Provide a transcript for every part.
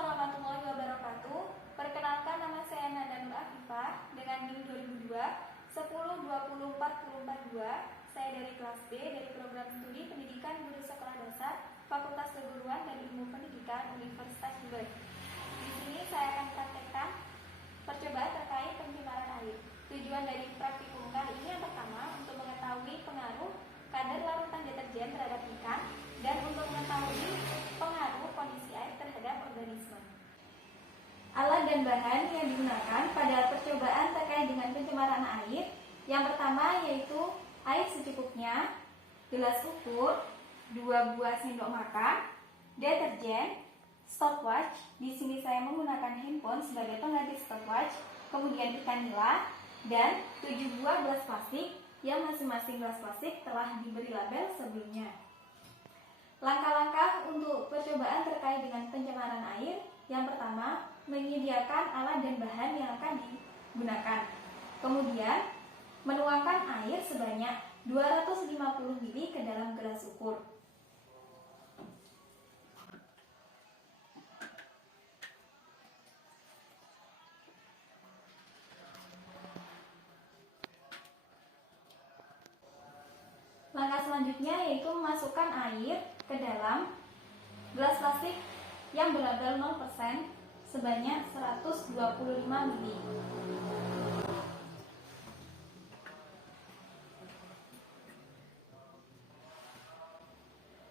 warahmatullahi wabarakatuh. Perkenalkan, nama saya Nanda Nur Afifah dengan NIM 2002 10204042. Saya dari kelas B dari program studi Pendidikan Guru Sekolah Dasar Fakultas Keguruan dan Ilmu Pendidikan Universitas Jember. Di sini saya akan praktekkan percobaan terkait pencemaran air. Tujuan dari praktikum kali ini yang pertama untuk mengetahui pengaruh kadar larutan deterjen terhadap ikan dan untuk mengetahui pengaruh kondisi air terhadap organisme. Alat dan bahan yang digunakan pada percobaan terkait dengan pencemaran air yang pertama yaitu air secukupnya, gelas ukur, 2 buah sendok makan, deterjen, stopwatch. Di sini saya menggunakan handphone sebagai pengganti stopwatch, kemudian ikan nila dan 7 buah gelas plastik yang masing-masing gelas plastik telah diberi label sebelumnya. Langkah-langkah untuk percobaan terkait dengan pencemaran air yang pertama, menyediakan alat dan bahan yang akan digunakan. Kemudian, menuangkan air sebanyak 250 ml ke dalam gelas ukur. Langkah selanjutnya yaitu memasukkan air ke dalam gelas plastik yang berlabel 0% sebanyak 125 ml.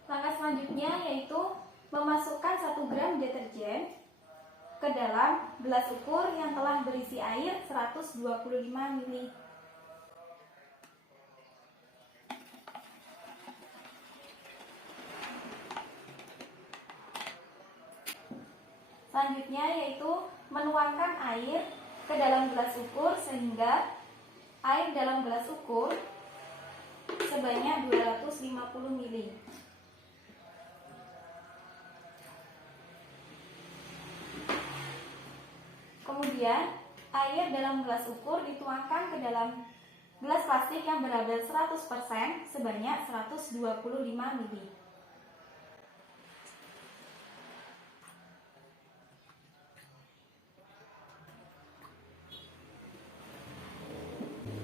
Langkah selanjutnya yaitu memasukkan 1 gram deterjen ke dalam gelas ukur yang telah berisi air 125 ml. Selanjutnya yaitu menuangkan air ke dalam gelas ukur sehingga air dalam gelas ukur sebanyak 250 ml. Kemudian air dalam gelas ukur dituangkan ke dalam gelas plastik yang berlabel 100% sebanyak 125 ml.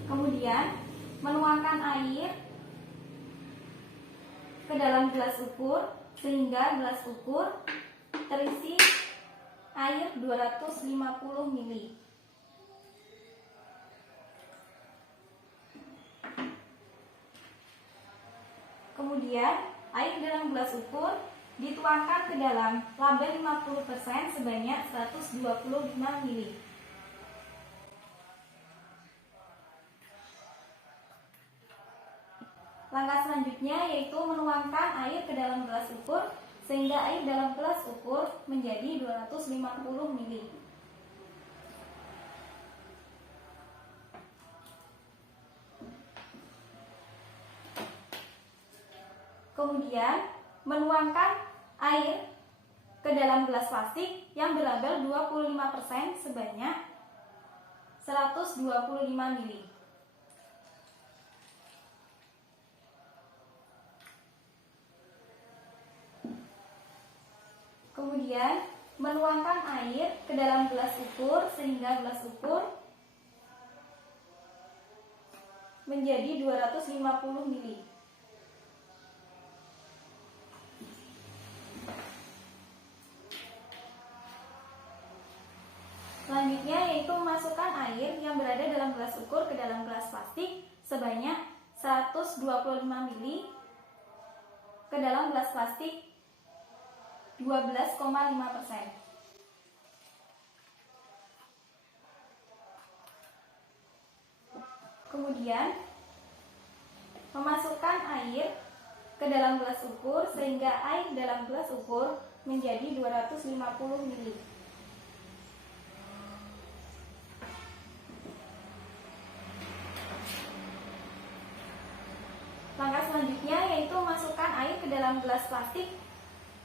Kemudian menuangkan air ke dalam gelas ukur sehingga gelas ukur terisi air 250 ml. Kemudian air dalam gelas ukur dituangkan ke dalam label 50% sebanyak 125 ml. Langkah selanjutnya yaitu menuangkan air ke dalam gelas ukur sehingga air dalam gelas ukur menjadi 250 ml. Kemudian menuangkan air ke dalam gelas plastik yang berlabel 25% sebanyak 125 ml. Kemudian menuangkan air ke dalam gelas ukur sehingga gelas ukur menjadi 250 ml. Selanjutnya yaitu memasukkan air yang berada dalam gelas ukur ke dalam gelas plastik sebanyak 125 ml ke dalam gelas plastik 12,5%. Kemudian memasukkan air ke dalam gelas ukur sehingga air dalam gelas ukur menjadi 250 ml. Langkah selanjutnya yaitu memasukkan air ke dalam gelas plastik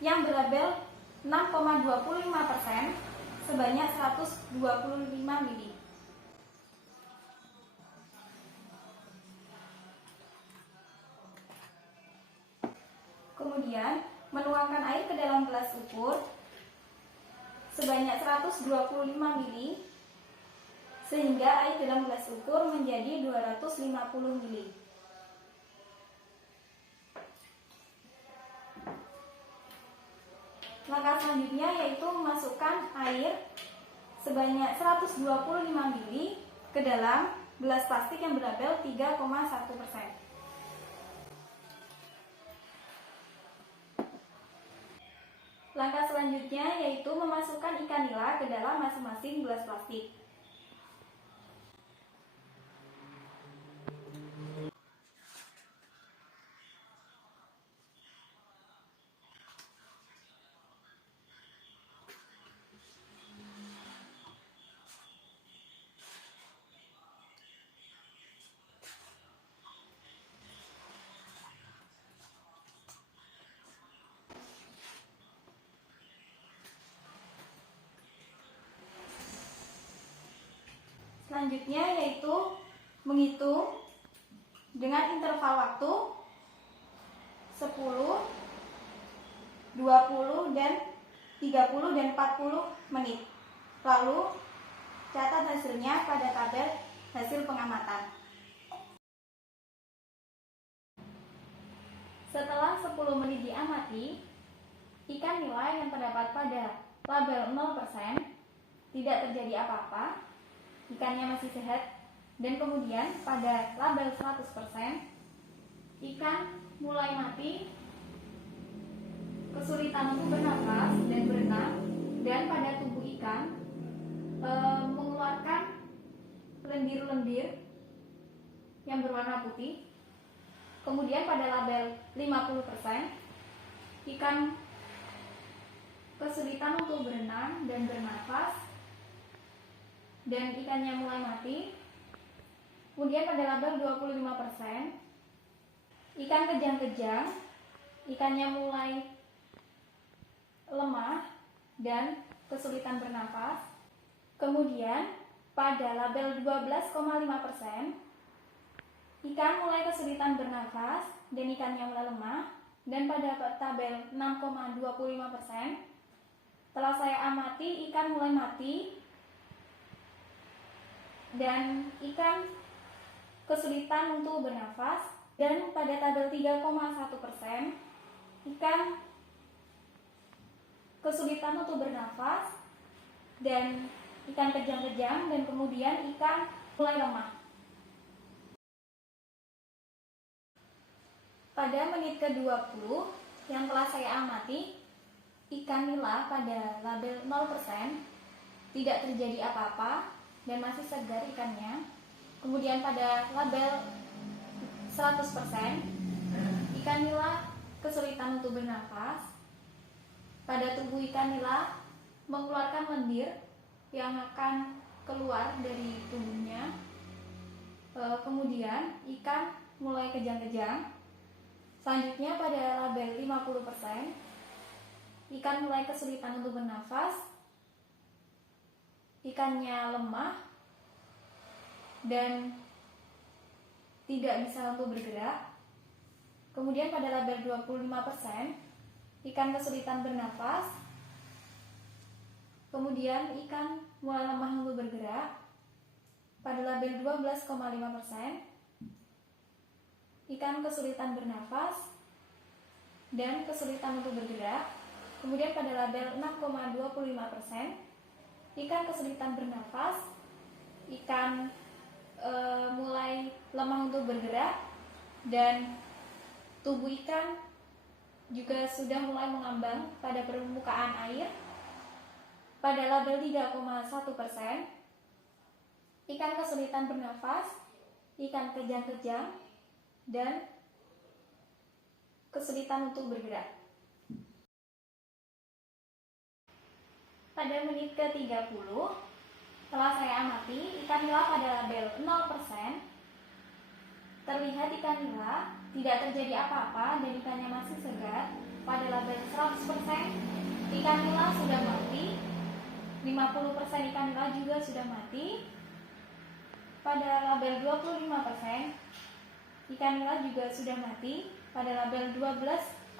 yang berlabel 6,25% sebanyak 125 ml. Kemudian menuangkan air ke dalam gelas ukur sebanyak 125 mili, sehingga air dalam gelas ukur menjadi 250 mili. Langkah selanjutnya yaitu memasukkan air sebanyak 125 mili ke dalam gelas plastik yang berlabel 3,1%. Langkah selanjutnya yaitu memasukkan ikan nila ke dalam masing-masing gelas plastik. Selanjutnya yaitu menghitung dengan interval waktu 10, 20, dan 30 dan 40 menit. Lalu catat hasilnya pada tabel hasil pengamatan. Setelah 10 menit diamati, ikan nila yang terdapat pada label 0% tidak terjadi apa-apa, ikannya masih sehat, dan kemudian pada label 100% ikan mulai mati, kesulitan untuk bernafas dan berenang, dan pada tubuh ikan mengeluarkan lendir-lendir yang berwarna putih. Kemudian pada label 50% ikan kesulitan untuk berenang dan bernafas, dan ikannya mulai mati. Kemudian pada label 25% ikan kejang-kejang, ikannya mulai lemah dan kesulitan bernafas. Kemudian pada label 12,5% ikan mulai kesulitan bernafas dan ikannya mulai lemah. Dan pada tabel 6,25% setelah saya amati ikan mulai mati dan ikan kesulitan untuk bernafas. Dan pada tabel 3,1% ikan kesulitan untuk bernafas dan ikan kejang-kejang, dan kemudian ikan mulai lemah. Pada menit ke-20 yang telah saya amati, ikan nila pada label 0% tidak terjadi apa-apa dan masih segar ikannya. Kemudian pada label 100% ikan nila kesulitan untuk bernafas. Pada tubuh ikan nila mengeluarkan lendir yang akan keluar dari tubuhnya. Kemudian ikan mulai kejang-kejang. Selanjutnya pada label 50% ikan mulai kesulitan untuk bernafas, ikannya lemah dan tidak bisa untuk bergerak. Kemudian pada label 25% ikan kesulitan bernafas, kemudian ikan mulai lemah untuk bergerak. Pada label 12,5% ikan kesulitan bernafas dan kesulitan untuk bergerak. Kemudian pada label 6,25% ikan kesulitan bernafas, ikan mulai lemah untuk bergerak, dan tubuh ikan juga sudah mulai mengambang pada permukaan air. Pada label 3,1% ikan kesulitan bernafas, ikan kejang-kejang, dan kesulitan untuk bergerak. Pada menit ke-30 setelah saya amati, ikan nila pada label 0% terlihat ikan nila tidak terjadi apa-apa dan ikannya masih segar. Pada label 100% ikan nila sudah mati, 50% ikan nila juga sudah mati. Pada label 25% ikan nila juga sudah mati. Pada label 12,5%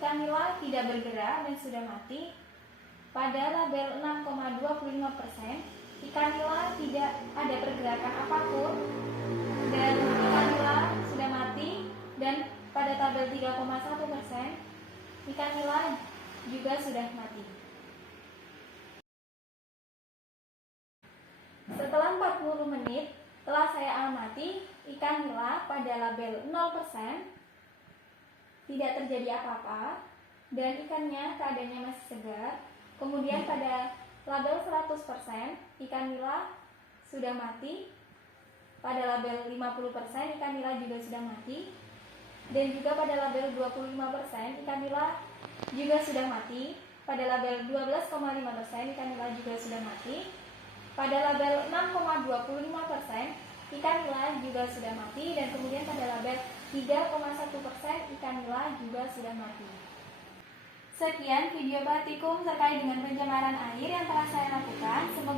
ikan nila tidak bergerak dan sudah mati. pada label 6,25%, ikan nila tidak ada pergerakan apapun dan ikan nila sudah mati. Dan pada tabel 3,1%, ikan nila juga sudah mati. Setelah 40 menit telah saya amati, ikan nila pada label 0% tidak terjadi apa-apa dan ikannya keadaannya masih segar. Kemudian pada label 100%, ikan nila sudah mati. Pada label 50%, ikan nila juga sudah mati. Dan juga pada label 25%, ikan nila juga sudah mati. Pada label 12,5%, ikan nila juga sudah mati. Pada label 6,25%, ikan nila juga sudah mati. Dan kemudian pada label 3,1%, ikan nila juga sudah mati. Sekian video praktikum terkait dengan pencemaran air yang telah saya lakukan. Semoga